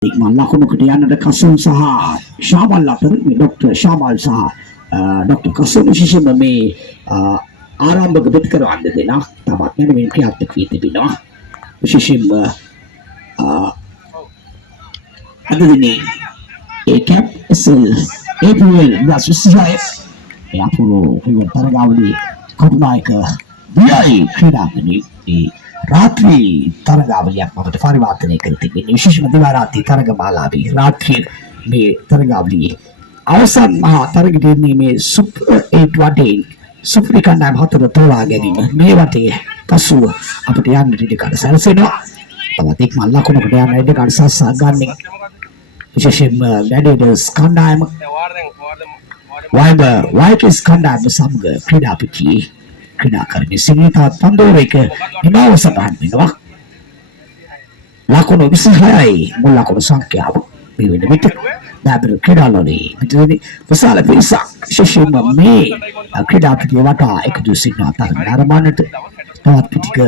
ඉක්මන් ලකුණකට යන්නට කසුන් සහ ශාමල් අතර මේ ડોક્ટર ශාමල් සහ ડોક્ટર කසුන් විශේෂයෙන්ම මේ ආරම්භක පිට කරවන්න දෙන තමත් මේ ක්‍රියාත්මක වී තිබෙනවා විශේෂයෙන්ම අද දිනේ ඒ කැප් එසල් ඒප්‍රිල් 2026 ඒ අපුරු තරගාවලියේ කටුනායක වියයි ක්‍රීඩාංගණයේ रात्रि तरगावलियां मत परिवर्तन करती है विशेष मध्यमा रात्रि तरगमालावी रात्रि में तरगावली अवसान महा तरगदेने में सुपर 8 वाटे सुपर का नाम हतर तोड़ा गई में वाटे कसु අපිට යන්න ඉඩ කඩ සැලසෙනවා තවත් එක් මල්ලා කොනකට යන්න ඉඩ කඩ සස්සා ගන්න විශේෂයෙන්ම ලැඩේඩර්ස් කණ්ඩායම වයිකස් කණ්ඩායම සමග ක්‍රීඩා පිටියේ ක්‍රීඩාකරණයේ සිංහතාවත් පන්දෝරයක නිමාව සටහන් වෙනවා ලකුණු 26යි මුල් ලකුණු සංඛ්‍යාව මේ වෙන විට දාබර ක්‍රීඩාලෝනේ මෙතනදී විශාල පිරිසක් විශේෂයෙන්ම මේ ක්‍රීඩා පිටිය වටා එකතු සිටින තරග ආරම්භනට තවත් පිටික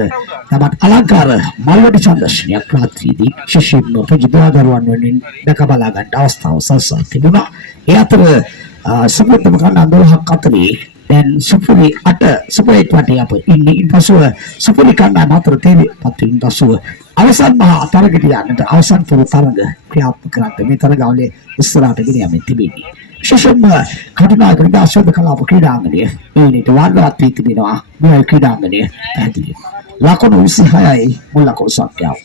තමත් අලංකාර මල්වඩ චන්දර්ශනයක් රාත්‍රියේදී විශේෂයෙන්ම ප්‍රජිබාදරුවන් වෙනින් දැක බලා ගන්න අවස්ථාව සල්සා තිබුණා ඒ අතර සම්පූර්ණ කණ්ඩායම් 12ක් අතරේ dan supuri ada supaya itu ada apa ini pasua supuri karena mater tele pati pasua alasan maha antara gedian dan alasan puru taranga kriap kerana meter gaule istirahat gini ya mentibini sesama kadina kerja asal kalau apa kidang ni ini tu warga hati tu bina biar kidang ni tadi lakon usi hayai mulakon sakau